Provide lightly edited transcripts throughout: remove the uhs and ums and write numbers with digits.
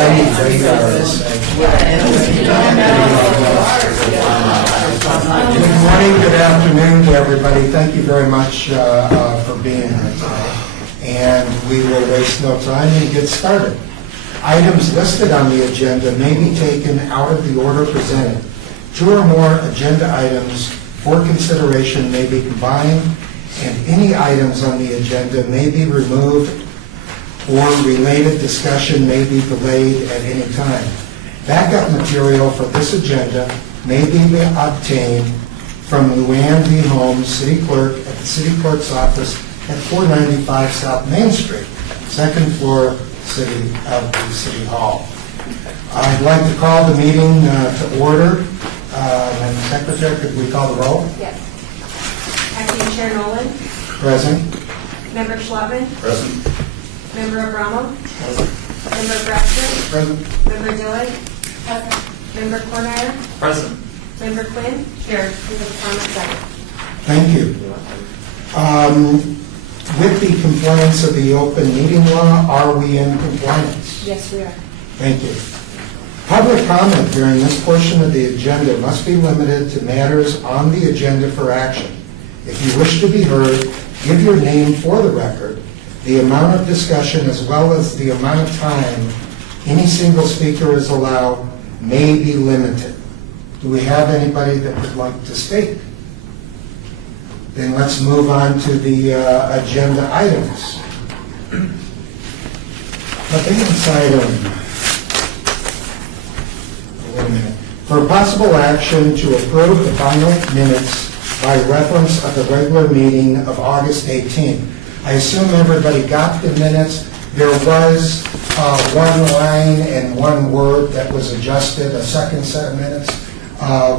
Good morning, good afternoon to everybody. Thank you very much for being here today. And we will waste no time and get started. Items listed on the agenda may be taken out of the order presented. Two or more agenda items for consideration may be combined, and any items on the agenda may be removed or related discussion may be delayed at any time. Backup material for this agenda may be obtained from Luann V. Holmes, City Clerk, at the City Clerk's office at 495 South Main Street, second floor of the City Hall. I'd like to call the meeting to order. Madam Secretary, could we call the roll? Yes. Acting Chair Nolan. Present. Member Schleppman. Present. Member Abramo. Member Braxton. Present. Member Dillon. Present. Member Cornire. Present. Member Quinn. Here. Member Thomas second. Thank you. With the compliance of the open meeting law, are we in compliance? Yes, we are. Thank you. Public comment during this portion of the agenda must be limited to matters on the agenda for action. If you wish to be heard, give your name for the record, the amount of discussion as well as the amount of time any single speaker is allowed may be limited. Do we have anybody that would like to speak? Then let's move on to the agenda items. Advance item. Wait a minute. For possible action to approve the final minutes by reference of the regular meeting of August 18th. I assume everybody got the minutes. There was one line and one word that was adjusted. A second set of minutes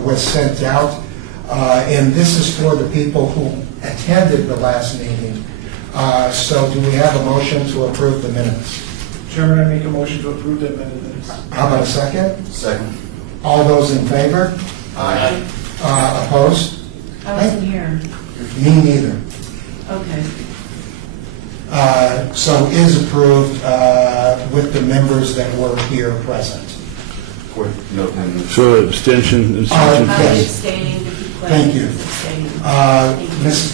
was sent out. And this is for the people who attended the last meeting. So do we have a motion to approve the minutes? Chairman, I make a motion to approve the amended minutes. How about a second? Second. All those in favor? Aye. Opposed? I wasn't here. Me neither. Okay. So is approved with the members that were here present. No opinion. So abstention. Okay. I'm abstaining. Thank you. Abstaining. Ms.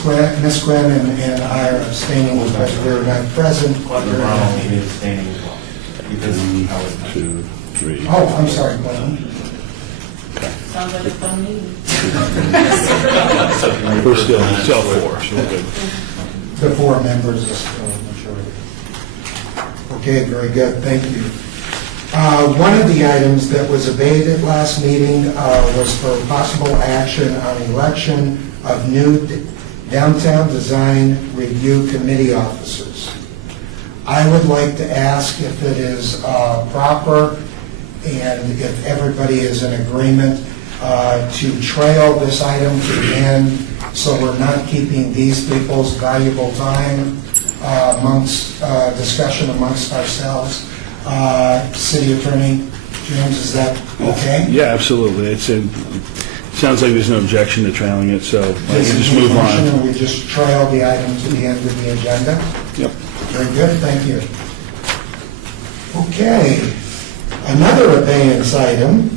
Quinn and I are abstaining because we're not present. Quentin Brown will be abstaining as well. Because I was not. 2, 3. Oh, I'm sorry, Quinn. Sounds like a fun meeting. We're still 4, so we're good. The 4 members are still majority. Okay, very good, thank you. One of the items that was debated last meeting was for possible action on election of new Downtown Design Review Committee officers. I would like to ask if it is proper and if everybody is in agreement to trail this item to the end so we're not keeping these people's valuable time amongst discussion amongst ourselves. City Attorney James, is that okay? Yeah, absolutely. Sounds like there's no objection to trailing it, so I can This is just the move motion, on. and we just trail the item to the end of the agenda? Yep. Very good, thank you. Okay, another abeyance item,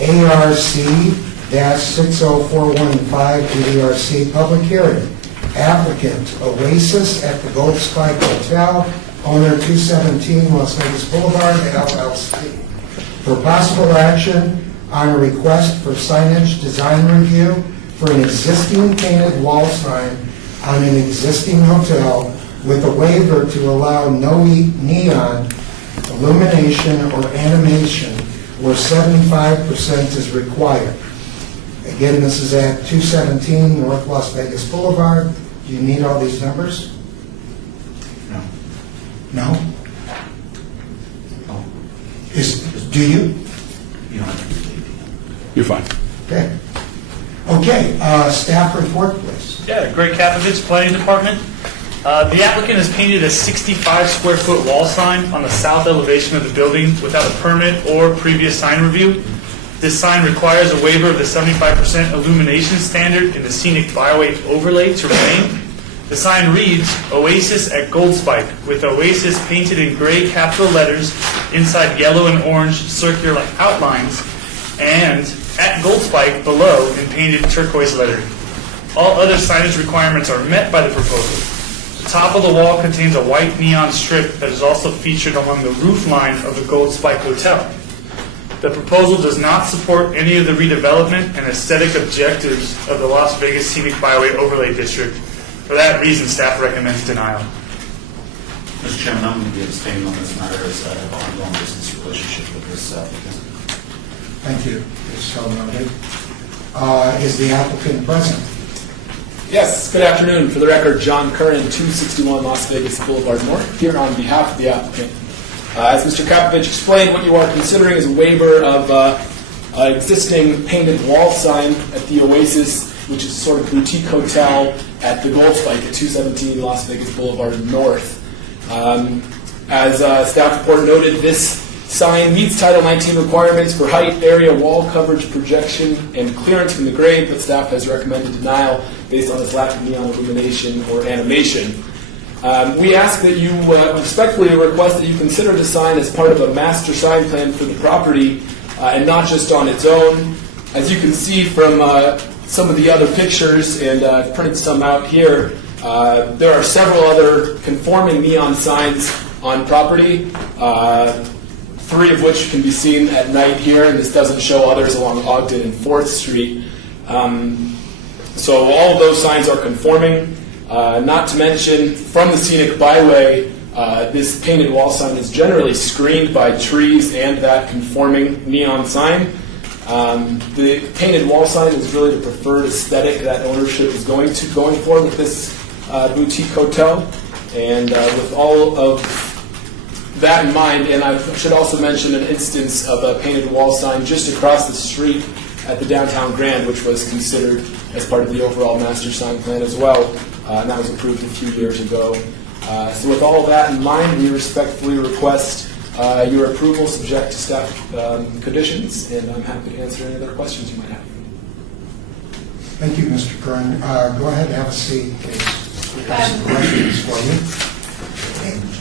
ARC-60415, ADRC public hearing. Applicant Oasis at the Gold Spike Hotel, owner 217 Las Vegas Boulevard, LLC. For possible action on a request for signage design review for an existing painted wall sign on an existing hotel with a waiver to allow no neon illumination or animation where 75% is required. Again, this is at 217 North Las Vegas Boulevard. Do you need all these numbers? No. No? Oh. Do you? You don't have to. You're fine. Okay. Okay, staff report, please. Yeah, Greg Kapovich, Planning Department. The applicant has painted a 65 square foot wall sign on the south elevation of the building without a permit or previous sign review. This sign requires a waiver of the 75% illumination standard in the scenic byway overlay to remain. The sign reads Oasis at Gold Spike with Oasis painted in gray capital letters inside yellow and orange circular outlines, and at Gold Spike below in painted turquoise lettering. All other signage requirements are met by the proposal. The top of the wall contains a white neon strip that is also featured along the roof line of the Gold Spike Hotel. The proposal does not support any of the redevelopment and aesthetic objectives of the Las Vegas Scenic Byway Overlay District. For that reason, staff recommends denial. Mr. Chairman, I'm going to be abstaining on this matter as I have an ongoing business relationship with this applicant. Thank you. It's so noted. Is the applicant present? Yes, good afternoon. For the record, John Curran, 261 Las Vegas Boulevard North, here on behalf of the applicant. As Mr. Kapovich explained, what you are considering is a waiver of an existing painted wall sign at the Oasis, which is a sort of boutique hotel at the Gold Spike at 217 Las Vegas Boulevard North. As staff report noted, this sign meets Title 19 requirements for height, area, wall coverage, projection, and clearance from the grade, but staff has recommended denial based on its lack of neon illumination or animation. We ask that you respectfully request that you consider the sign as part of a master sign plan for the property and not just on its own. As you can see from some of the other pictures, and I've printed some out here, there are several other conforming neon signs on property, 3 of which can be seen at night here, and this doesn't show others along Ogden and 4th Street. So all of those signs are conforming. Not to mention, from the scenic byway, this painted wall sign is generally screened by trees and that conforming neon sign. The painted wall sign is really the preferred aesthetic that ownership is going for with this boutique hotel. And with all of that in mind, and I should also mention an instance of a painted wall sign just across the street at the Downtown Grand, which was considered as part of the overall master sign plan as well. And that was approved a few years ago. So with all of that in mind, we respectfully request your approval subject to staff conditions, and I'm happy to answer any other questions you might have. Thank you, Mr. Kern. Go ahead and have a seat, please. We have some questions for you.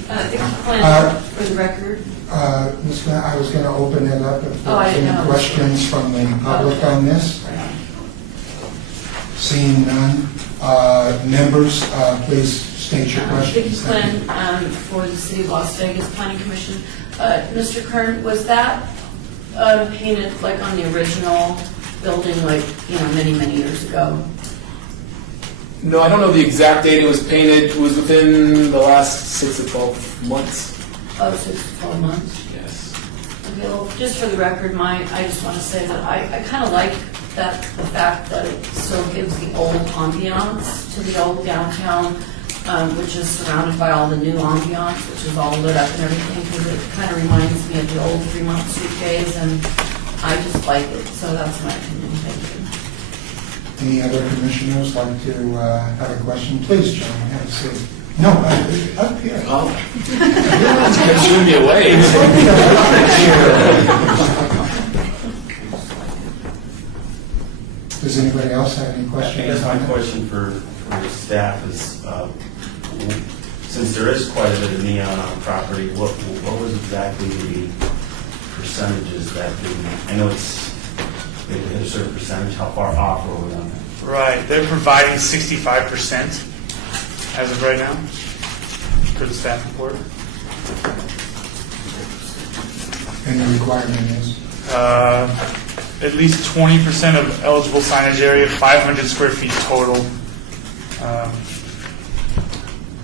For the record. Ms. Grant, I was going to open it up if there I were didn't any know. questions from the public on this. Seeing none. Members, please state your Vicki questions. Thank Flynn you. for the City of Las Vegas Planning Commission. Mr. Kern, was that painted like on the original building, like, many, many years ago? No, I don't know the exact date it was painted. It was within the last 6 to 12 months. Oh, 6 to 12 months? Yes. Okay, well, just for the record, I just want to say that I kind of like the fact that it still gives the old ambiance to the old downtown, which is surrounded by all the new ambiance, which is all lit up and everything, because it kind of reminds me of the old Fremont Street days, and I just like it. So that's my opinion. Thank you. Any other commissioners like to have a question? Please, John, have a seat. No, up here. Oh. It shouldn't be away. Does anybody else have any I questions? guess my on it? question for staff is, since there is quite a bit of neon on property, what was exactly the percentages that I know they hit a certain percentage, how far off are we on that? Right, they're providing 65% as of right now for the staff report. And the requirement is? At least 20% of eligible signage area, 500 square feet total.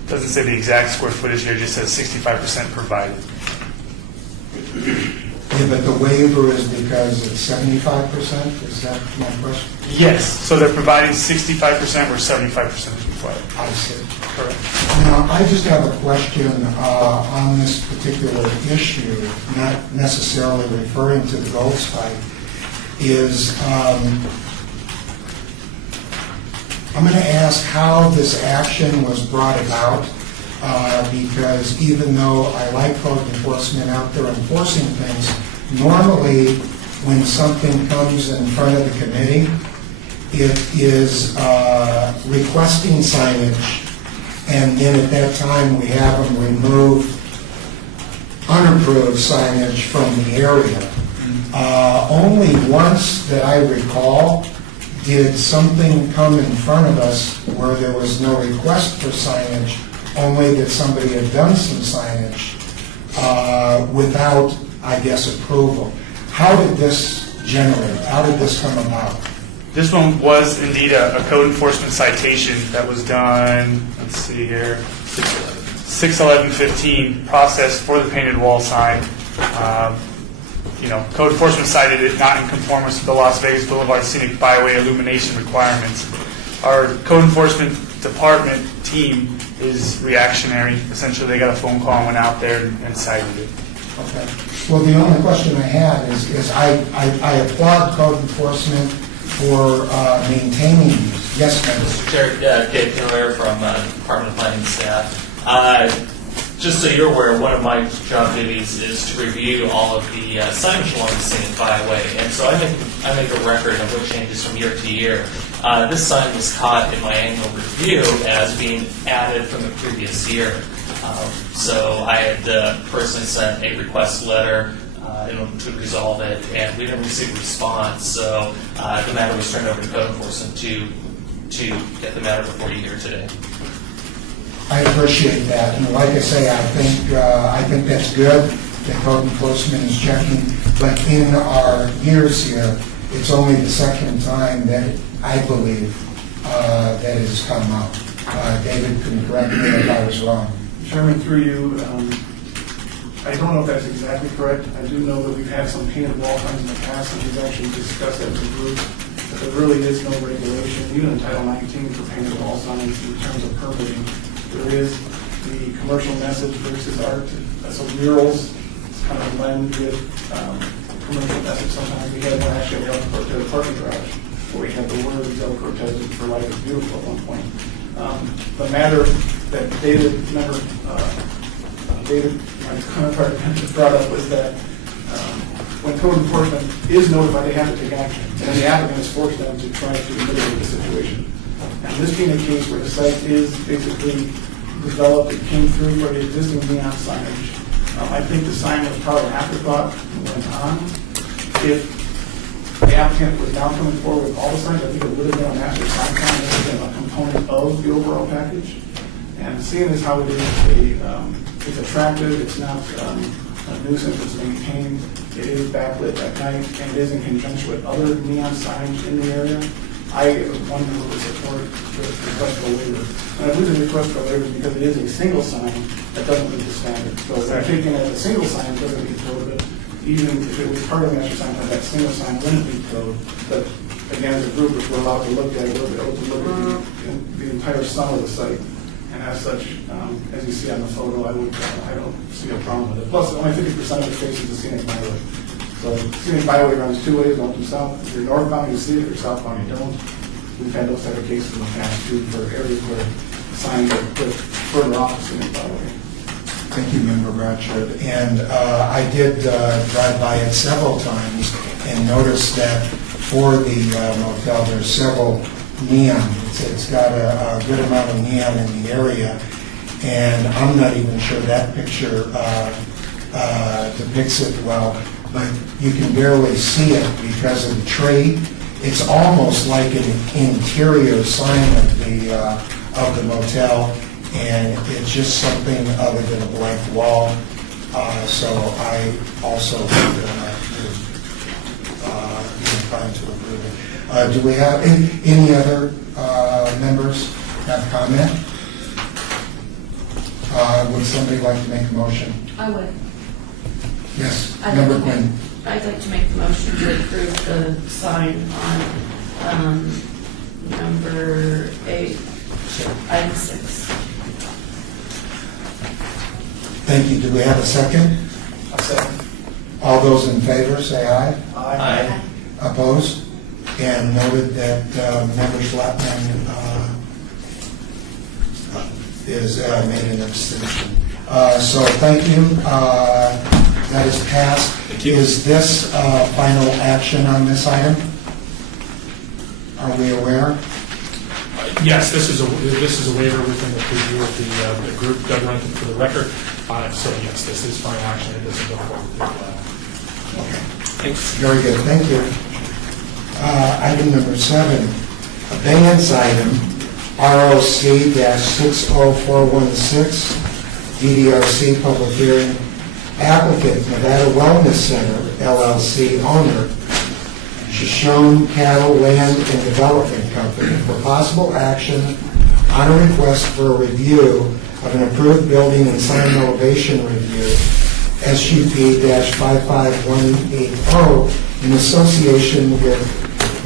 Doesn't say the exact square footage here, just says 65% provided. Yeah, but the waiver is because it's 75%? Is that my question? Yes, so they're providing 65% where 75% is required. I see. Correct. Now, I just have a question on this particular issue, not necessarily referring to the Gold Spike, is I'm going to ask how this action was brought about, because even though I like code enforcement out there enforcing things, normally when something comes in front of the committee, it is requesting signage, and then at that time we have them remove unapproved signage from the area. Only once that I recall did something come in front of us where there was no request for signage, only that somebody had done some signage without, I guess, approval. How did this generate? How did this come about? This one was indeed a code enforcement citation that was done, let's see here, 6/11/15, processed for the painted wall sign. Code enforcement cited it not in conformance with the Las Vegas Boulevard Scenic Byway illumination requirements. Our code enforcement department team is reactionary. Essentially, they got a phone call and went out there and cited it. Okay. Well, the only question I had is I applaud code enforcement for maintaining these. Yes, ma'am. Mr. Chair, Dave Taylor from Department of Planning staff. Just so you're aware, one of my job duties is to review all of the signage along the scenic byway, and so I make a record of what changes from year to year. This sign was caught in my annual review as being added from the previous year. So I had personally sent a request letter in order to resolve it, and we didn't receive a response. So the matter was turned over to code enforcement to get the matter before you here today. I appreciate that, and like I say, I think that's good that code enforcement is checking. But in our years here, it's only the second time that I believe that it has come up. David can correct me if I was wrong. Chairman, through you, I don't know if that's exactly correct. I do know that we've had some painted wall signs in the past, and we've actually discussed that as a group, but there really is no regulation, even in Title 19 for painted wall signs in terms of permitting. There is the commercial message versus art. So murals kind of blend with commercial message. Sometimes we had one actually at the Cortez parking garage where we had the words Del Cortez for life is beautiful at one point. The matter that David, my counterpart, brought up was that when code enforcement is notified, they have to take action, and the applicant is forced them to try to mitigate the situation. And this being a case where the site is basically developed, it came through for the existing neon signage. I think the sign was probably an afterthought and went on. If the applicant was now coming forward with all the signs, I think it would have been a master sign plan, it would have been a component of the overall package. And seeing as how it is it's attractive, it's not a nuisance, it's maintained, it is backlit at night, and it is in conjunction with other neon signs in the area. I wonder what would support the request for a waiver. And I believe the request for a waiver is because it is a single sign that doesn't meet the standard. So if I'm taking it as a single sign, it doesn't meet code, but even if it was part of the master sign plan, that single sign wouldn't meet code. But again, as a group, if we're allowed to look at it, we'll be able to look at the entire sum of the site. And as such, as you see on the photo, I don't see a problem with it. Plus, only 50% of the space is the scenic byway. So scenic byway runs two ways, north and south. If you're northbound, you see it. If you're southbound, you don't. We've had those type of cases in the past too for areas where signs are put further off the scenic byway. Thank you, Member Bratchard. And I did drive by it several times and noticed that for the motel, there's several neon. It's got a good amount of neon in the area, and I'm not even sure that picture depicts it well, but you can barely see it because of the tree. It's almost like an interior sign of the motel, and it's just something other than a blank wall. So I also would be inclined to approve it. Do we have any other members have comment? Would somebody like to make a motion? I would. Yes, I'd Member like to Quinn. I'd like to make the motion to approve the sign on number 8, item 6. Thank you. Do we have a second? I'll second. All those in favor, say aye. Aye. Opposed? And noted that Member Schlappman is made an abstention. So thank you. That is passed. Thank you. Is this final action on this item? Are we aware? Yes, this is a waiver within the purview of the group. Doug Renton for the record. So yes, this is final action, it doesn't go forward. Thanks. Very good, thank you. Item number 7, abeyance item, ROC-60416, DDRC public hearing, applicant Nevada Wellness Center, LLC owner, Shoshone Cattle Land and Development Company, for possible action on a request for a review of an approved building and sign elevation review, SUP-55180, in association with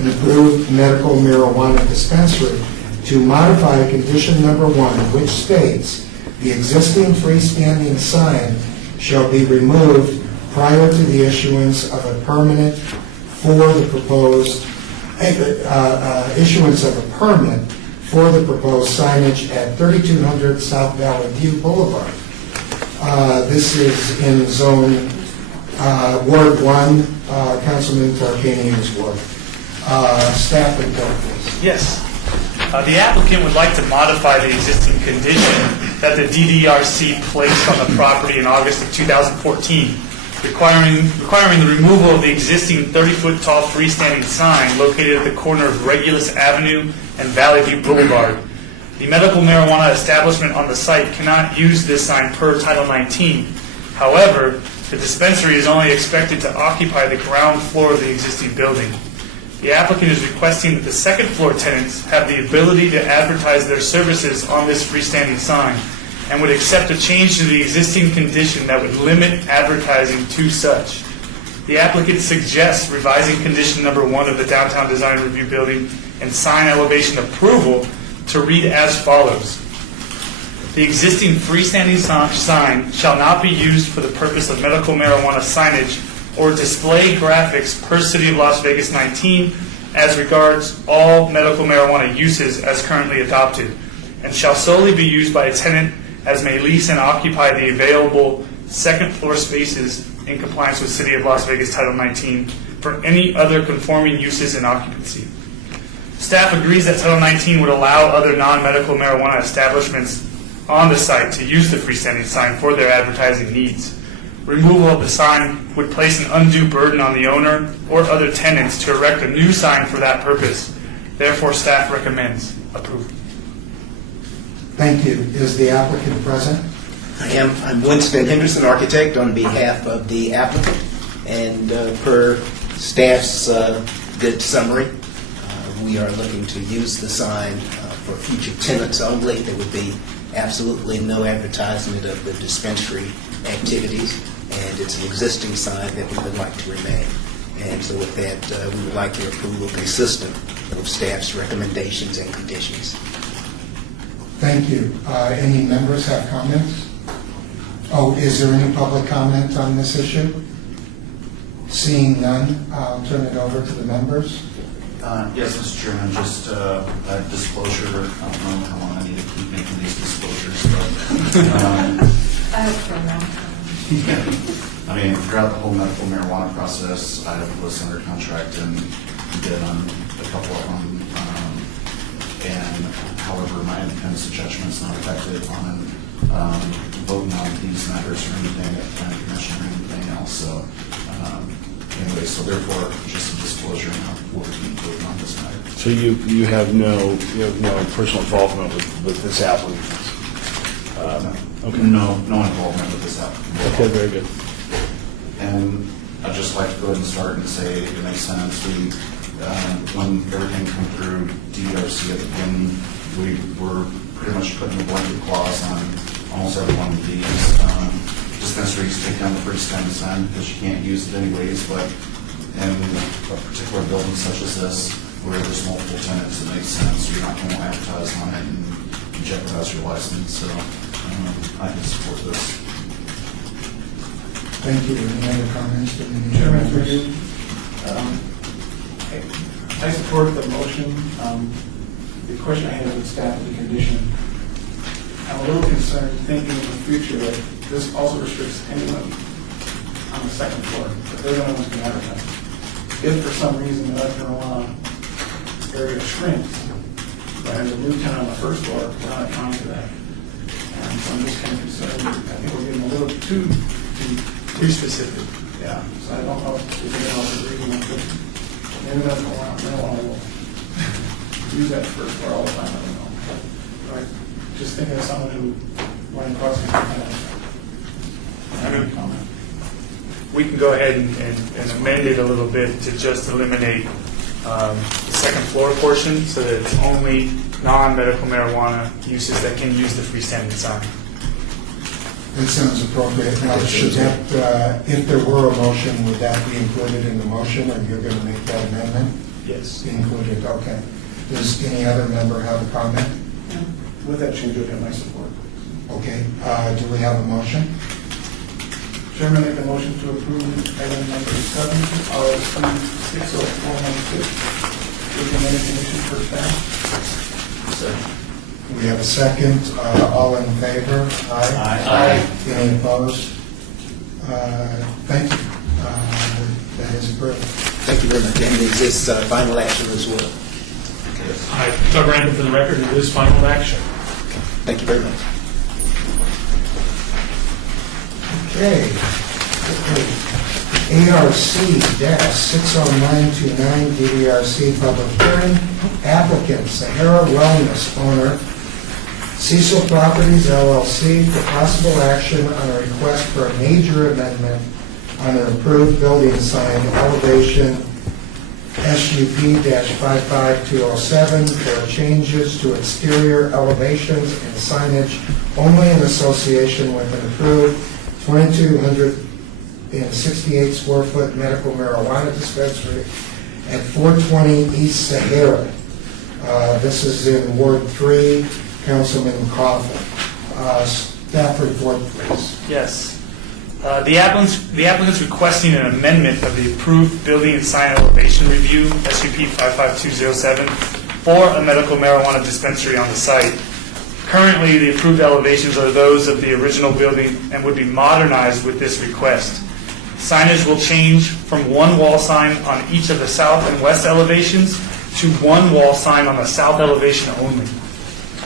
an approved medical marijuana dispensary, to modify condition number 1, which states the existing freestanding sign shall be removed prior to the issuance of a permit for the proposed issuance of a permit for the proposed signage at 3200 South Valley View Boulevard. This is in zone Ward 1, Councilman Tarkanian's ward. Staff report, please. Yes. The applicant would like to modify the existing condition that the DDRC placed on the property in August of 2014, requiring the removal of the existing 30-foot tall freestanding sign located at the corner of Regulus Avenue and Valley View Boulevard. The medical marijuana establishment on the site cannot use this sign per Title 19. However, the dispensary is only expected to occupy the ground floor of the existing building. The applicant is requesting that the second floor tenants have the ability to advertise their services on this freestanding sign, and would accept a change to the existing condition that would limit advertising to such. The applicant suggests revising condition number 1 of the Downtown Design Review Building and sign elevation approval to read as follows. The existing freestanding sign shall not be used for the purpose of medical marijuana signage or display graphics per City of Las Vegas 19 as regards all medical marijuana uses as currently adopted, and shall solely be used by a tenant as may lease and occupy the available second floor spaces in compliance with City of Las Vegas Title 19 for any other conforming uses in occupancy. Staff agrees that Title 19 would allow other non-medical marijuana establishments on the site to use the freestanding sign for their advertising needs. Removal of the sign would place an undue burden on the owner or other tenants to erect a new sign for that purpose. Therefore, staff recommends approval. Thank you. Is the applicant present? I am. I'm Winston Henderson, architect, on behalf of the applicant. And per staff's good summary, we are looking to use the sign for future tenants only. There would be absolutely no advertisement of the dispensary activities, and it's an existing sign that we would like to remain. And so with that, we would like your approval consistent with staff's recommendations and conditions. Thank you. Any members have comments? Oh, is there any public comment on this issue? Seeing none, I'll turn it over to the members. Yes, Mr. Chairman, just a disclosure. I don't know how long I need to keep making these disclosures, but I hope for a long time. I mean, throughout the whole medical marijuana process, I was under contract and did on a couple of them. And however, my independence of judgment is not affected on voting on these matters or anything at the planning commission or anything else. So anyway, so therefore, just a disclosure on what we're voting on this matter. So you have no personal involvement with this applicant? Okay. No involvement with this applicant. Okay, very good. And I'd just like to go ahead and start and say it makes sense. We, when everything came through DRC at the beginning, we were pretty much putting a blanket clause on almost every one of these dispensaries. Take down the freestanding sign because you can't use it anyways. But in a particular building such as this, where there's multiple tenants, it makes sense. You're not going to advertise on it and jeopardize your license. So I can support this. Thank you. Any other comments? Chairman, for you, I support the motion. The question I have with staff is the condition. I'm a little concerned thinking in the future that this also restricts anyone on the second floor, that they're the only ones who can advertise. If for some reason the medical marijuana area shrinks, but there's a new tenant on the first floor, we're not accounting for that. And So I'm just kind of concerned, I think we're getting a little too Pre-specific. yeah, so I don't know if we can all agree on that. Maybe that's a while, marijuana will use that for all the time, I don't know. But just thinking of someone who went across the comment. We can go ahead and amend it a little bit to just eliminate the second floor portion so that it's only non-medical marijuana uses that can use the freestanding sign. That sounds appropriate. Now, should that, if there were a motion, would that be included in the motion, or you're going to make that amendment? Yes. Be included, okay. Does any other member have a comment? With that change, you'll have my support. Okay, do we have a motion? Chairman, make a motion to approve item number 7, RSP 60416, recommended condition for staff. We have a second. All in favor? Aye. Any opposed? Thank you. That is approved. Thank you very much. And is this final action as well? Hi, Doug Randall for the record. It is final action. Thank you very much. Okay. ARC-60929, DDRC public hearing. Applicant Sahara Wellness owner, Cecil Properties LLC, for possible action on a request for a major amendment on an approved building sign elevation SUP-55207 for changes to exterior elevations and signage only in association with an approved 2,268 square foot medical marijuana dispensary at 420 East Sahara. This is in Ward 3, Councilman Coughlin. Staff report, please. Yes. The applicant's requesting an amendment of the approved building and sign elevation review, SUP 55207, for a medical marijuana dispensary on the site. Currently, the approved elevations are those of the original building and would be modernized with this request. Signage will change from one wall sign on each of the south and west elevations to one wall sign on the south elevation only.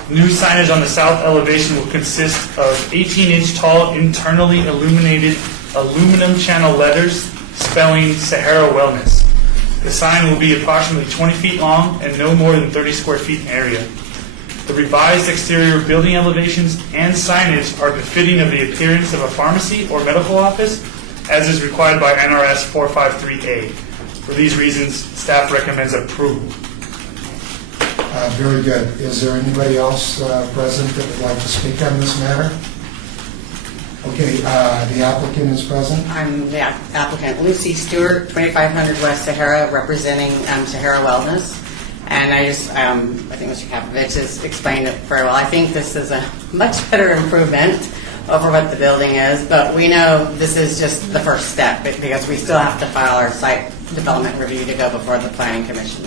New signage on the south elevation will consist of 18-inch tall internally illuminated aluminum channel letters spelling Sahara Wellness. The sign will be approximately 20 feet long and no more than 30 square feet in area. The revised exterior building elevations and signage are befitting of the appearance of a pharmacy or medical office, as is required by NRS 453A. For these reasons, staff recommends approval. Very good. Is there anybody else present that would like to speak on this matter? Okay, the applicant is present. I'm the applicant, Lucy Stewart, 2500 West Sahara, representing Sahara Wellness. And I think Mr. Kapovich has explained it very well. I think this is a much better improvement over what the building is, but we know this is just the first step because we still have to file our site development review to go before the Planning Commission.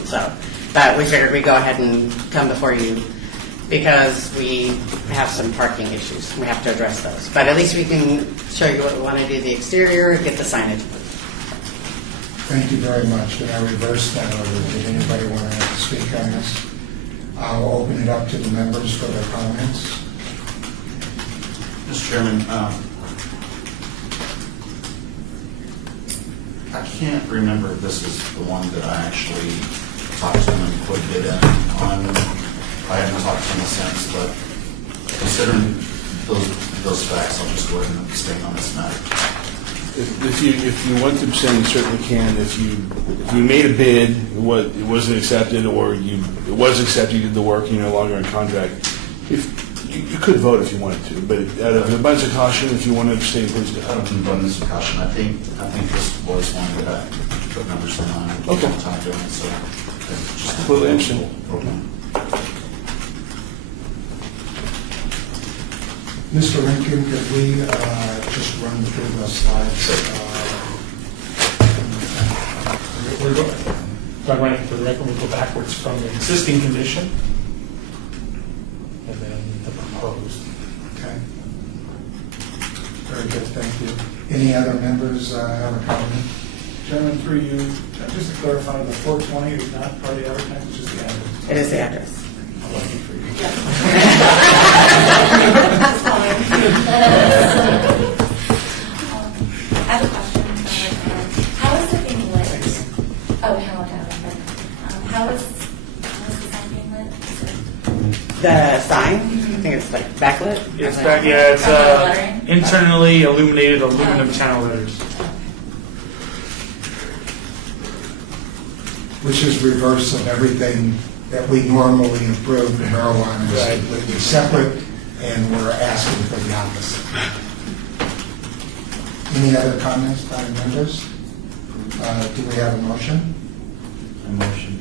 But we figured we'd go ahead and come before you because we have some parking issues. We have to address those. But at least we can show you what we want to do, the exterior, and get the signage. Thank you very much. And I reverse that order. Did anybody want to speak on this? I'll open it up to the members for their comments. Mr. Chairman, I can't remember if this is the one that I actually talked to him and put it in on. I haven't talked to him since, but considering those facts, I'll just go ahead and abstain on this matter. If you want to abstain, you certainly can. If you made a bid, it wasn't accepted, or it was accepted, you did the work, you're no longer in contract. You could vote if you wanted to, but out of an abundance of caution, if you want to abstain, please do. Out of an abundance of caution, I think this was one that I put numbers in on. Okay. Time doing it, so just Completely understand. Okay. Mr. Lincoln, could we just run through the slides? Doug Randall for the record. We'll go backwards from the existing condition and then the proposed. Okay. Very good, thank you. Any other members have a comment? Chairman, through you, just to clarify, the 420 is not part of the advertising, it's just the address. It is the address. I'm looking for you. Oh, hello, How is the sign being lit? The sign, I think it's like backlit. It's back, yeah, it's lettering? internally illuminated aluminum channel letters. Which is reverse of everything that we normally approve. The marijuana is Right. completely separate, and we're asking for the opposite. Any other comments by members? Do we have a motion? A motion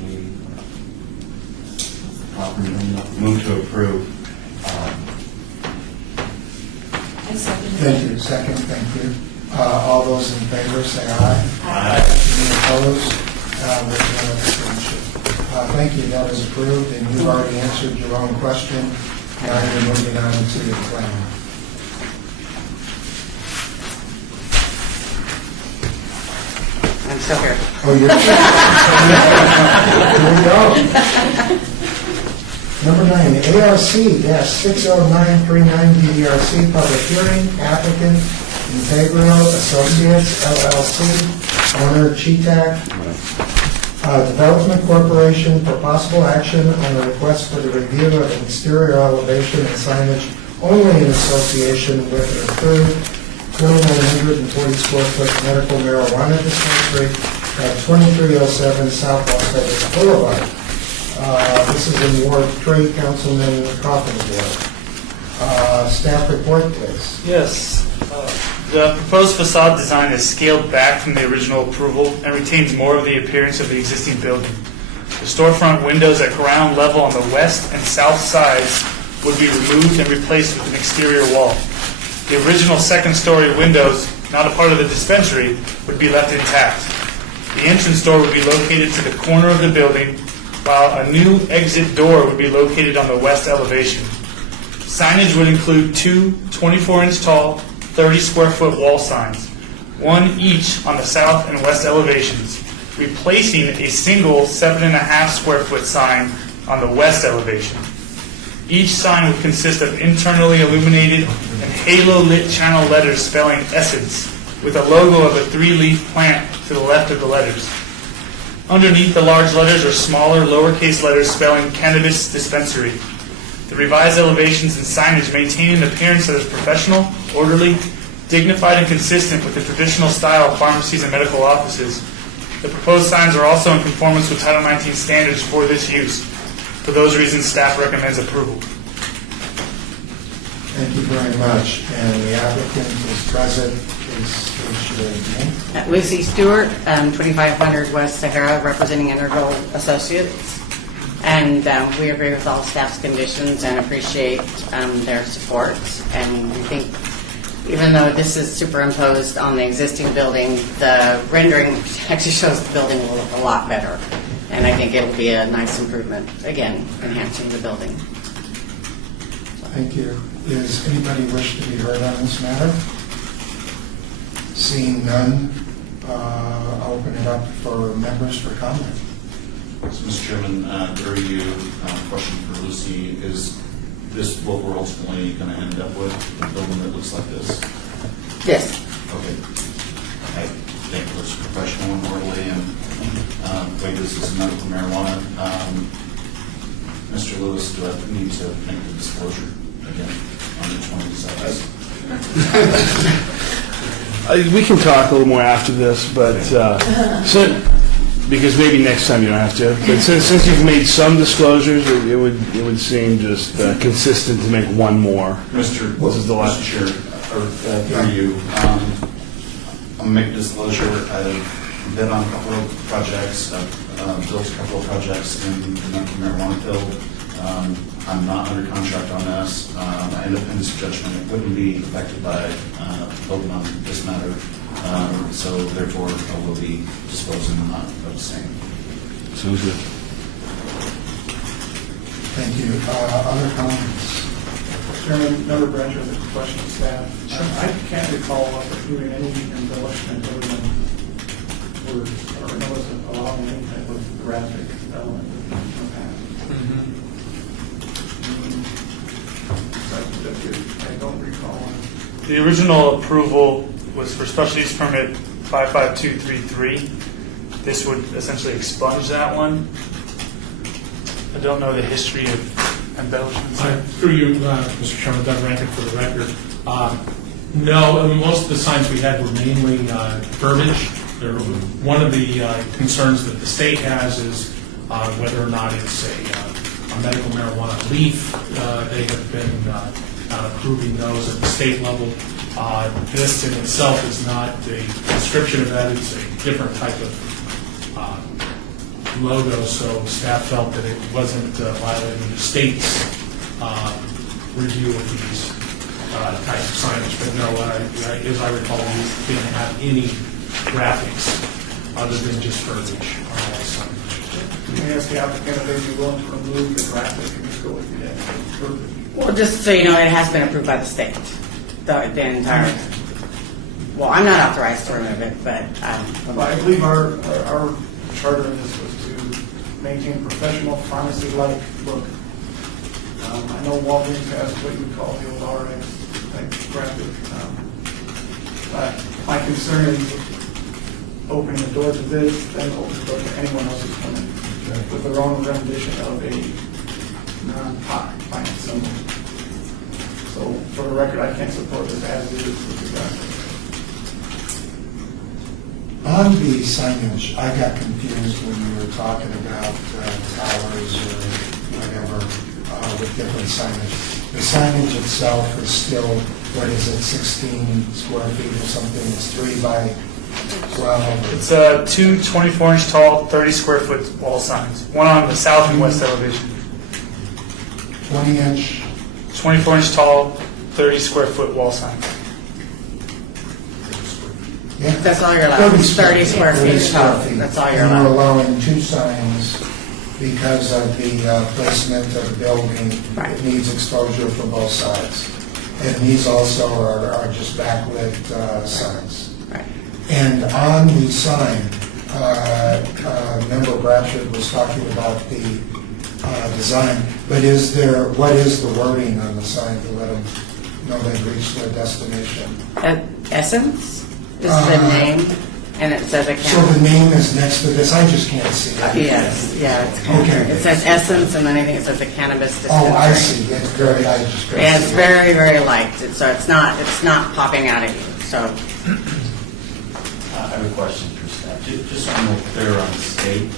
move to approve. I second Thank you. Second, thank you. All those in favor say aye. Aye. Any opposed? With no abstention. Thank you, that is approved, and you've already answered your own question. Now you're moving on to the plan. I'm still here. Oh, you're... Here we go. Number 9, ARC-60939 DDRC, public hearing, applicant Integral Associates, LLC, owner Cheetah Development Corporation, for possible action on a request for the review of exterior elevation and signage only in association with an approved 2,940 square foot medical marijuana dispensary at 2307 South Las Vegas Boulevard. This is in Ward 3, Councilman Coffin's ward. Staff report, please. Yes. The proposed facade design is scaled back from the original approval and retains more of the appearance of the existing building. The storefront windows at ground level on the west and south sides would be removed and replaced with an exterior wall. The original second-story windows, not a part of the dispensary, would be left intact. The entrance door would be located to the corner of the building, while a new exit door would be located on the west elevation. Signage would include two 24-inch tall, 30-square-foot wall signs, one each on the south and west elevations, replacing a single 7.5-square-foot sign on the west elevation. Each sign would consist of internally illuminated and halo-lit channel letters spelling Essence, with a logo of a 3-leaf plant to the left of the letters. Underneath the large letters are smaller, lowercase letters spelling Cannabis Dispensary. The revised elevations and signage maintain an appearance that is professional, orderly, dignified, and consistent with the traditional style of pharmacies and medical offices. The proposed signs are also in conformance with Title 19 standards for this use. For those reasons, staff recommends approval. Thank you very much. And the applicant is present. Please state your name. Lucy Stewart, 2500 West Sahara, representing Integral Associates. And we agree with all staff's conditions and appreciate their support. And we think, even though this is superimposed on the existing building, the rendering actually shows the building will look a lot better. And I think it'll be a nice improvement, again, enhancing the building. Thank you. Does anybody wish to be heard on this matter? Seeing none, I'll open it up for members for comment. So, Mr. Chairman, through you, question for Lucy, is this what we're ultimately going to end up with, a building that looks like this? Yes. Okay. I think it was professional and orderly, and wait, this is medical marijuana. Mr. Lewis, do I need to make the disclosure again on each one of these items? We can talk a little more after this, but because maybe next time you don't have to. But since you've made some disclosures, it would seem just consistent to make one more. Mr. This is the last. Mr. Chair, or through you, I'll make a disclosure. I've been on a couple of projects. I've built a couple of projects in the medical marijuana field. I'm not under contract on this. My independent judgment, it wouldn't be affected by voting on this matter. So therefore, I will be disposing of not abstaining. Sounds good. Thank you. Other comments? Chairman, Member Bratcher has a question of staff. I can't recall approving any embellishment other than words or notice of allowing any type of graphic element in the past. I don't recall. The original approval was for special use permit 55233. this would essentially expunge that one. I don't know the history of embellishments. Through you, Mr. Chairman, Doug Rankin for the record. No, I mean, most of the signs we had were mainly verbiage. One of the concerns that the state has is whether or not it's a medical marijuana leaf. They have been approving those at the state level. This in itself is not a description of that. It's a different type of logo, so staff felt that it wasn't violating the state's review of these types of signage. But no, as I recall, we didn't have any graphics other than just verbiage on all signage. Can I ask the applicant if they'd be willing to remove the graphic and just go with the verbiage? Well, just so you know, it has been approved by the state, the entire. Well, I'm not authorized to remove it, but. Well, I believe our charter in this was to maintain professional pharmacy-like look. I know Walgreens has what you would call the old RX type graphic. But my concern is opening the door to this, then open the door to anyone else who's coming with their own rendition of a non-pot plant symbol. So for the record, I can't support this as it is with the graphic. On the signage, I got confused when you were talking about towers or whatever with different signage. The signage itself is still, what is it, 16 square feet or something? It's 3 by 12. It's two 24-inch tall, 30 square foot wall signs. One on the south and west elevation. 20-inch. 24-inch tall, 30 square foot wall signs. Yeah. That's all you're allowed. 30 square feet tall. That's all you're And we're allowed. allowing 2 signs because of the placement of the building. Right. It needs exposure from both sides. And these also are just backlit signs. Right. And on the sign, Member Bradford was talking about the design, but what is the wording on the sign to let them know they've reached their destination? Essence is the name, and it says a So cannabis. the name is next to this, I just can't see it. Yes, yeah. Okay. It says Essence, and then I think it says a cannabis dispensary. Oh, I see, it's very, I just couldn't Yeah, it's see it. very, very light, so it's not popping out at you, so. I have a question for staff. Just so I'm clear on the state,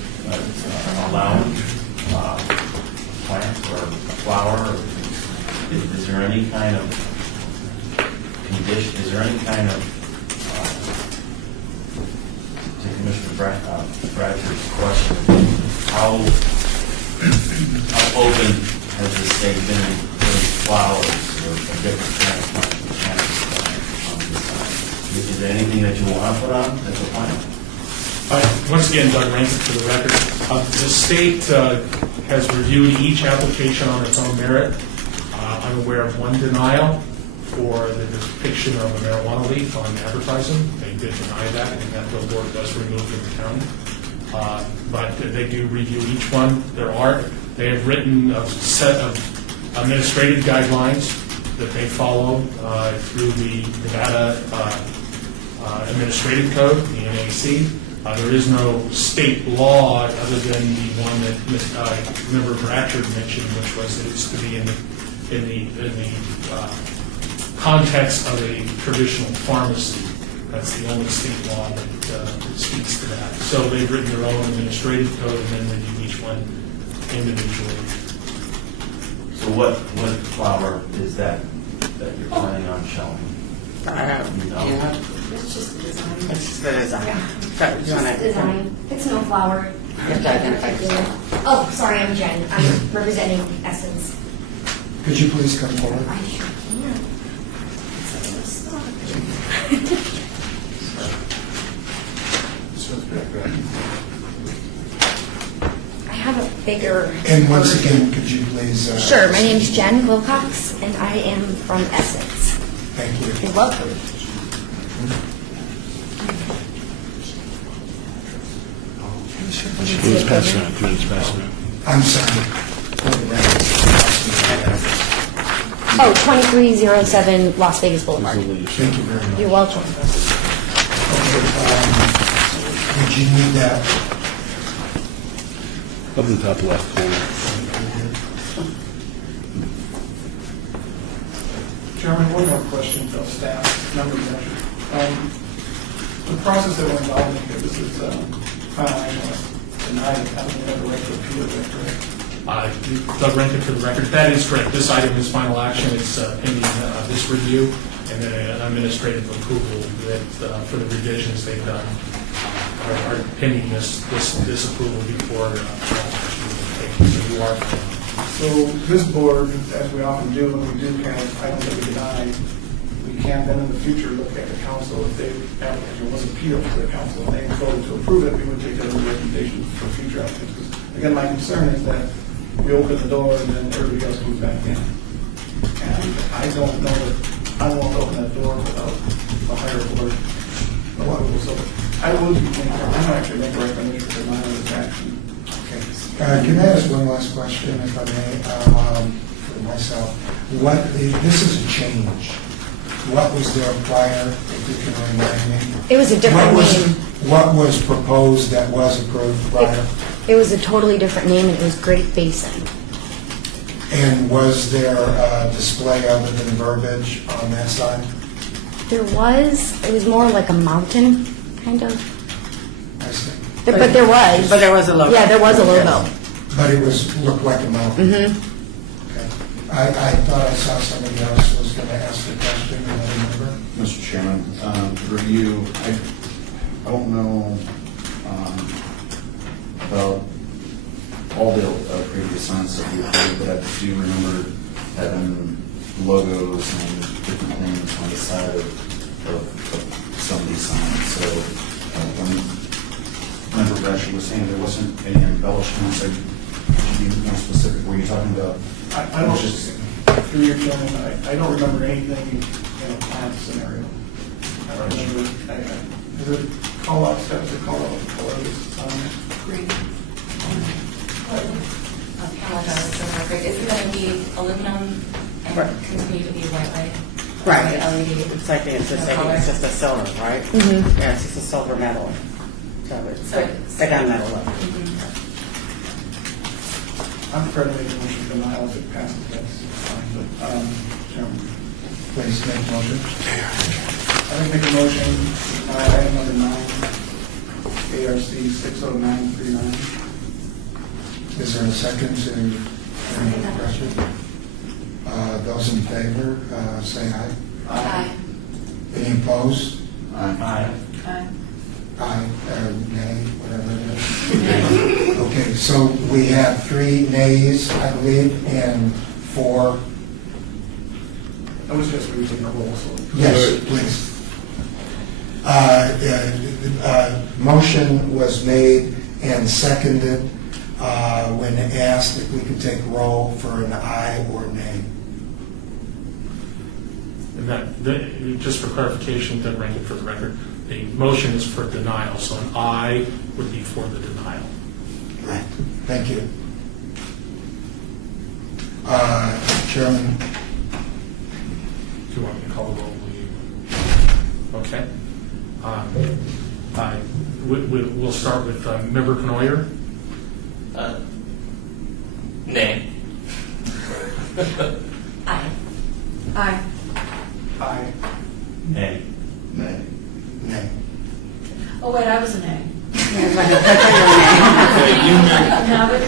allowing plant or flower, or is there any kind of condition, is there any kind of, to Commissioner Bradford's question, how open has the state been in putting flowers or a different transplant from cannabis plant on the side? Is there anything that you want to put on as a plant? Once again, Doug Rankin for the record. The state has reviewed each application on its own merit. I'm aware of one denial for the depiction of a marijuana leaf on advertising. They did deny that, and that billboard was removed from the county. But they do review each one. They have written a set of administrative guidelines that they follow through the Nevada Administrative Code, the NAC. There is no state law other than the one that Member Bradford mentioned, which was that it's to be in the context of a traditional pharmacy. That's the only state law that speaks to that. So they've written their own administrative code and then review each one individually. So what flower is that you're planning on showing? It's just the design. It's just the design. Yeah. So, you Just wanna- the design. It's no flower. You have to identify yourself. Oh, sorry, I'm Jen. I'm representing Essence. Could you please come forward? I sure can. I have a bigger. And once again, could you please? Sure. My name's Jen Wilcox, and I am from Essence. Thank you. You're welcome. Please pass around, please pass around. I'm sorry. For the record. Oh, 2307 Las Vegas Boulevard. Thank you very much. You're welcome. Okay, would Did you need that? Up in the top left corner. Chairman, one more question from staff, members actually. The process that we're involved in here, this is final action was denied, I don't have the right to appeal it, is that correct? Doug Rankin for the record. That is correct. This item is final action. It's pending this review and then an administrative approval that for the revisions they've done are pending this approval before so you are. So this board, as we often do when we do kind of items that we deny, we can then in the future look at the council if the application was appealed to the council and they voted to approve it, we would take that as a recommendation for future applicants. Because again, my concern is that we open the door and then everybody else comes back in. And I don't know that, I don't want to open that door without a higher board approval. So I will be thinking, I'm actually make a recommendation for denial of this action. Can I ask one last question, if I may, for myself? This is a change. What was there prior, if you can remind me? It was a different name. What was proposed that was approved prior? It was a totally different name, and it was Great Basin. And was there a display other than verbiage on that side? It was more like a mountain, kind of. I see. But there was. But there was a logo. Yeah, there was a logo. But it looked like a mountain? Mm-hmm. Okay. I thought I saw somebody else was going to ask a question, another member. Mr. Chairman, review, I don't know about all the previous signs that we approved, but I do remember having logos and different things on the side of some of these signs. So when Member Brasher was saying there wasn't any embellishments, could you be more specific? Were you talking about? I don't just, through your chairman, I don't remember anything in a plant scenario. I don't remember, is it call-out steps or call-out colors on it? Green. Oh, I apologize for the record. Is it going to be aluminum and Right. continue to be white light? Right. LED? It's like, it's just, I think it's just a silver, right? Mm-hmm. Yeah, it's just a silver metal. So it's So like a gunmetal look. I'm prepared to make a motion for denial if it passes, that's fine, but, Chairman. Please make a motion. I would make a motion, item number 9, ARC 60939. Is there a second to any question? Those in favor, say aye. Aye. Any opposed? Aye. Okay. Aye, or nay, whatever it is. Okay, so we have 3 nays, I believe, and 4, I was just reading the roll, so. yes, please. Motion was made and seconded when asked if we could take roll for an aye or nay. And that, just for clarification, Doug Rankin for the record, the motion is for denial, so an aye would be for the denial. Right. Thank you. Chairman, Do you want me to call the roll? Will you? Okay. We'll start with Member Knoyer. Nay. Aye. Aye. Aye. Nay. Nay. nay. Oh, wait, I was an A. Have it?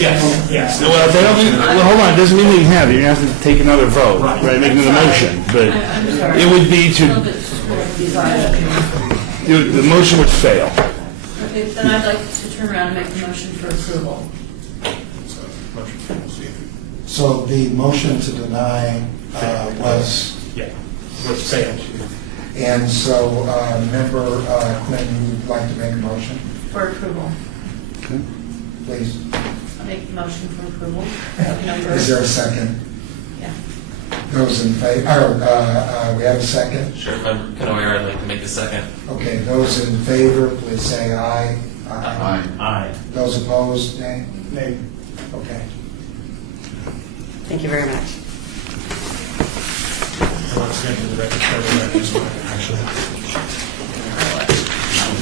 Yes, yes. Well, if they don't, well, hold on, it doesn't mean that you have it, you have to take another vote, Right. right, make another motion, but I'm sorry. it would be A little to, bit these items. the motion would fail. Okay, then I'd like to turn around and make the motion for approval. So the motion to deny was, Yeah, was failed. and so Member Quinn, would like to make a motion, For approval. please. Make the motion for approval. Number. Is there a second? Yeah. Those in favor, we have a second? Sure, Member Canoyer, I'd like to make a second. Okay, those in favor, please say aye. Aye. Aye. Those opposed, nay? Nay. Okay. Thank you very much. Once again, for the record, actually.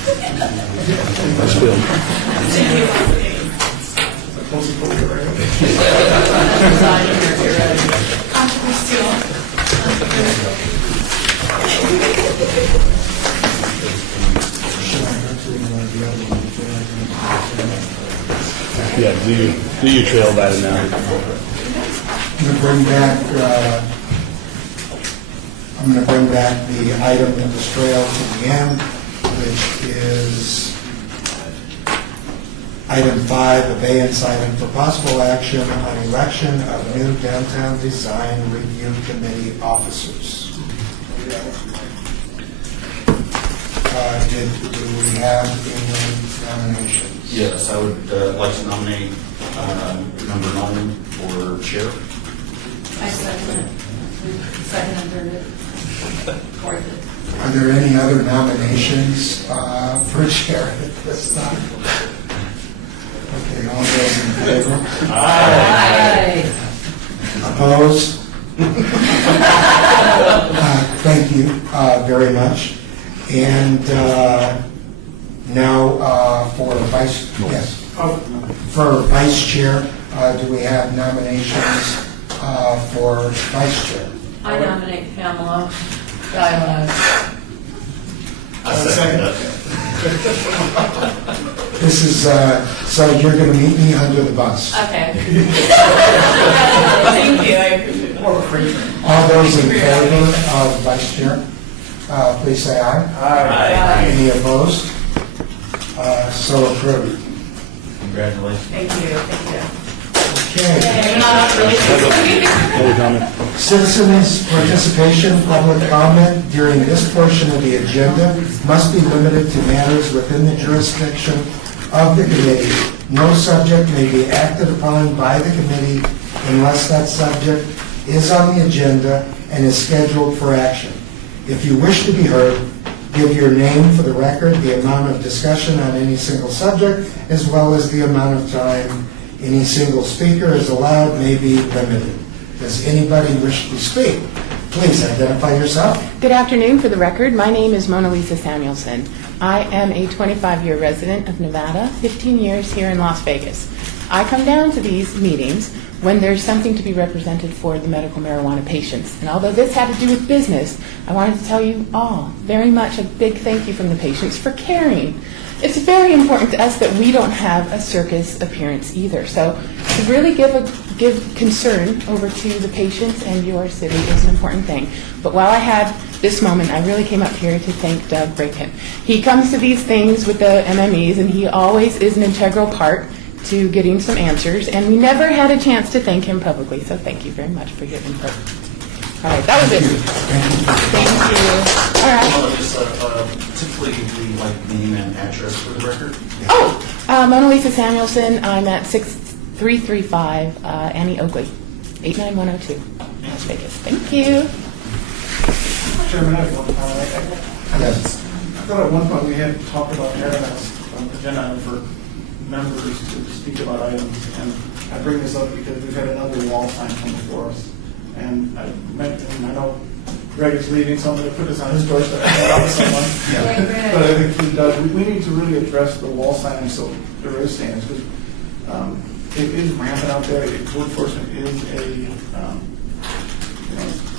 That's good. Yeah, do your trail about it now. I'm going to bring back the item that was trailed to the end, which is item 5, abeyance item for possible action on election of new downtown design review committee officers. Do we have any nominations? Yes, I would like to nominate number 9 for chair. I second it. Second and third it. Fourth it. Are there any other nominations for chair at this time? Okay, all those in favor? Aye. Opposed? Thank you very much. And now for vice, yes, for vice chair, do we have nominations for vice chair? I nominate Pamela Dial. I second that. This is, so you're going to meet me under the bus. Okay. Thank you, I appreciate it. All those in favor of vice chair, please say aye. Aye. Any opposed? So approved. Congratulations. Thank you. Okay. You're not on really. Public comment. Citizens' participation, public comment during this portion of the agenda must be limited to matters within the jurisdiction of the committee. No subject may be acted upon by the committee unless that subject is on the agenda and is scheduled for action. If you wish to be heard, give your name for the record, the amount of discussion on any single subject, as well as the amount of time any single speaker is allowed may be limited. Does anybody wish to speak? Please identify yourself. Good afternoon. For the record, my name is Mona Lisa Samuelson. I am a 25-year resident of Nevada, 15 years here in Las Vegas. I come down to these meetings when there's something to be represented for the medical marijuana patients. And although this had to do with business, I wanted to tell you all very much a big thank you from the patients for caring. It's very important to us that we don't have a circus appearance either. So to really give concern over to the patients and your city is an important thing. But while I had this moment, I really came up here to thank Doug Braken. He comes to these things with the MMEs, and he always is an integral part to getting some answers, and we never had a chance to thank him publicly, so thank you very much for your input. All right, that was it. Thank you. All right. Just typically we like name and address for the record. Mona Lisa Samuelson. I'm at 6335 Annie Oakley, 89102, Las Vegas. Thank you. Chairman, I have one comment. I thought at one point we had talked about having an agenda item for members to speak about items, and I bring this up because we've had another wall sign come before us. And I know Greg is leaving, so I'm going to put this on his doorstep with someone. But I think he does. We need to really address the wall sign so there is standards, because it is rampant out there. Code enforcement is a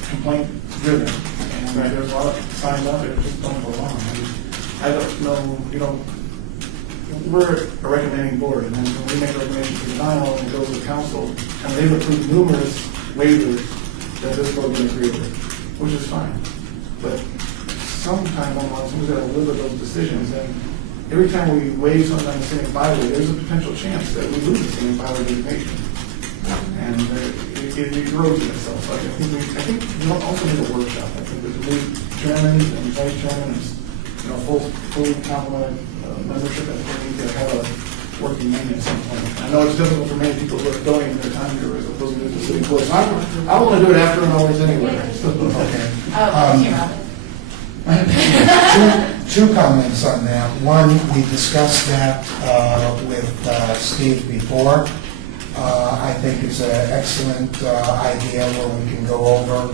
complaint driven, and there's a lot of signs out there that just don't go along. I don't know, we're a recommending board, and then when we make a recommendation for denial and it goes to the council, and they've approved numerous waivers that this board can agree with, which is fine. But sometime along, someone's got to live with those decisions, and every time we waive something on the scenic byway, there's a potential chance that we lose the scenic byway designation. And it grows in itself. So I think we also need a workshop. I think there's a new chairman and vice chairman, and full complement membership, and we need to have a working meeting at some point. I know it's difficult for many people who are donating their time here as opposed to the city employees. I want to do it after hours anyway. Okay. Two comments on that. One, we discussed that with Steve before. I think it's an excellent idea where we can go over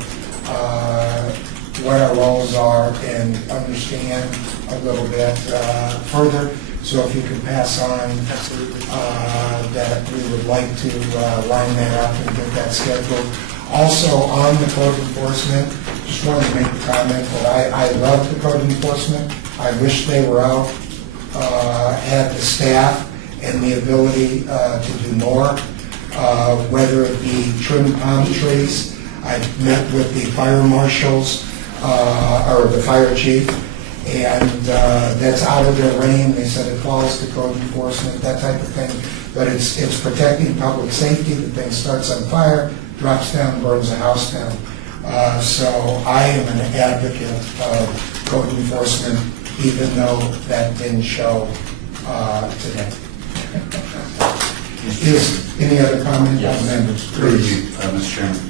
what our roles are and understand a little bit further. So if you can pass on that we would like to line that up and get that scheduled. Also, on the code enforcement, just wanted to make a comment that I love the code enforcement. I wish they were out, had the staff and the ability to do more, whether it be trim palm trees. I've met with the fire marshals, or the fire chief, and that's out of their reign. They said it falls to code enforcement, that type of thing. But it's protecting public safety. The thing starts on fire, drops down, burns a house down. So I am an advocate of code enforcement, even though that didn't show today. Is any other comment from members? Through Please. you, Mr. Chairman.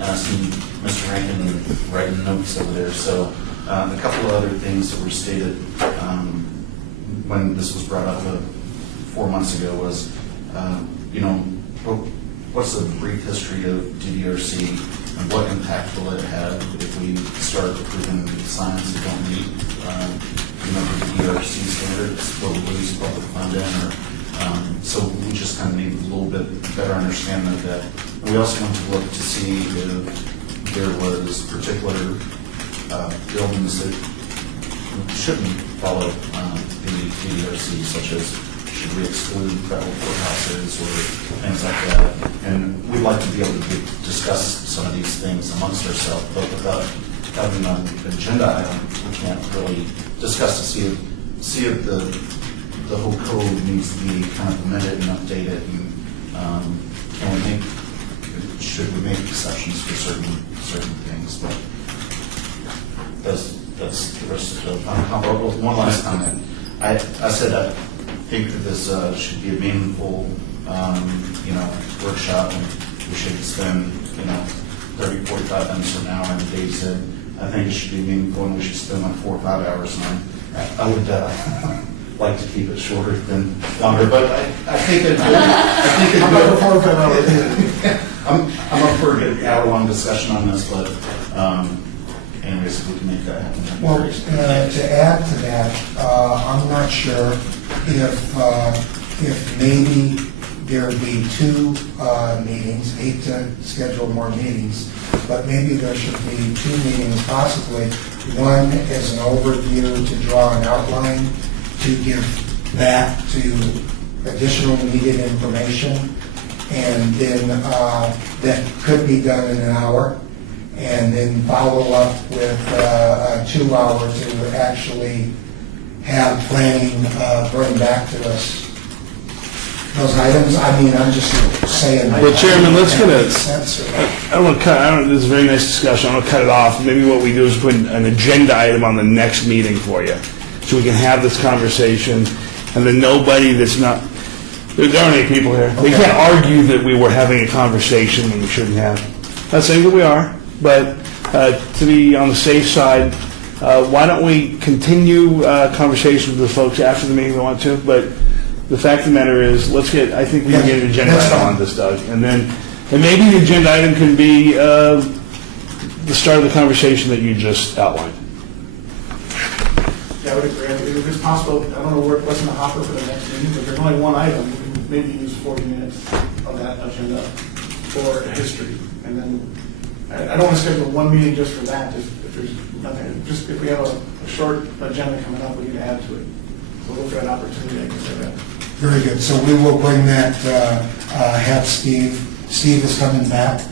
I see Mr. Rankin writing notes over there. So a couple of other things that were stated when this was brought up 4 months ago was, what's the brief history of DDRC and what impact will it have if we start approving signs that don't meet, the DDRC standards? Will we lose public funding? So we just kind of need a little bit better understanding of that. We also want to look to see if there was particular buildings that shouldn't follow the DDRC, such as should we exclude federal courthouses or things like that. And we'd like to be able to discuss some of these things amongst ourselves, but without having an agenda item, we can't really discuss to see if the whole code needs to be kind of amended and updated, and should we make exceptions for certain things? But that's the rest of the one last comment. I said I think that this should be a meaningful, workshop, and we should spend 30, 45 minutes from now. And Dave said I think it should be meaningful, and we should spend like 4 or 5 hours on it. I would like to keep it shorter than longer, but I think it. I'm up for an hour-long discussion on this, but anyways, if we can make that happen. Well, to add to that, I'm not sure if maybe there'd be 2 meetings, hate to schedule more meetings, but maybe there should be 2 meetings possibly. One is an overview to draw an outline to give back to additional needed information, and then that could be done in an hour, and then follow up with a 2 hour to actually have planning bring back to us those items. I mean, I'm just saying. Well, Chairman, let's get a. Sense or I don't want to cut. This is a very nice discussion. I don't want to cut it off. Maybe what we do is put an agenda item on the next meeting for you, so we can have this conversation, and then nobody that's not. There aren't any people here. They can't argue that we were having a conversation when we shouldn't have. Not saying that we are, but to be on the safe side, why don't we continue conversations with the folks after the meeting if we want to? But the fact of the matter is, I think we can get an agenda item on this, Doug. And maybe the agenda item can be the start of the conversation that you just outlined. Yeah, I would agree. If it's possible, I don't know what's in the hopper for the next meeting, but if there's only one item, we can maybe use 40 minutes of that agenda for history. And then, I don't want to schedule one meeting just for that, if there's nothing. Just if we have a short agenda coming up, we need to add to it. So look for that opportunity, I can say that. Very good. So we will bring that, have Steve. Steve is coming back.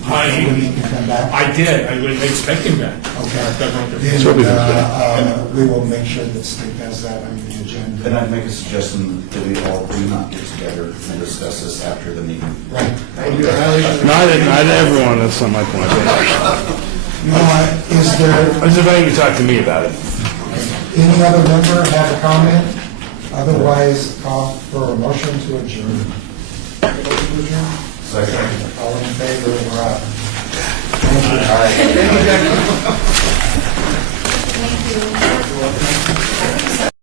When he can come back. I did. I was expecting that. Okay. Then, we will make sure that Steve has that on the agenda. Then I'd make a suggestion that we all do not get together and discuss this after the meeting. Right. Not everyone. That's not my point. Is there I'm just inviting you to talk to me about it. any other member have a comment? Otherwise, call for a motion to adjourn. Second. All in favor, we're out. Thank you.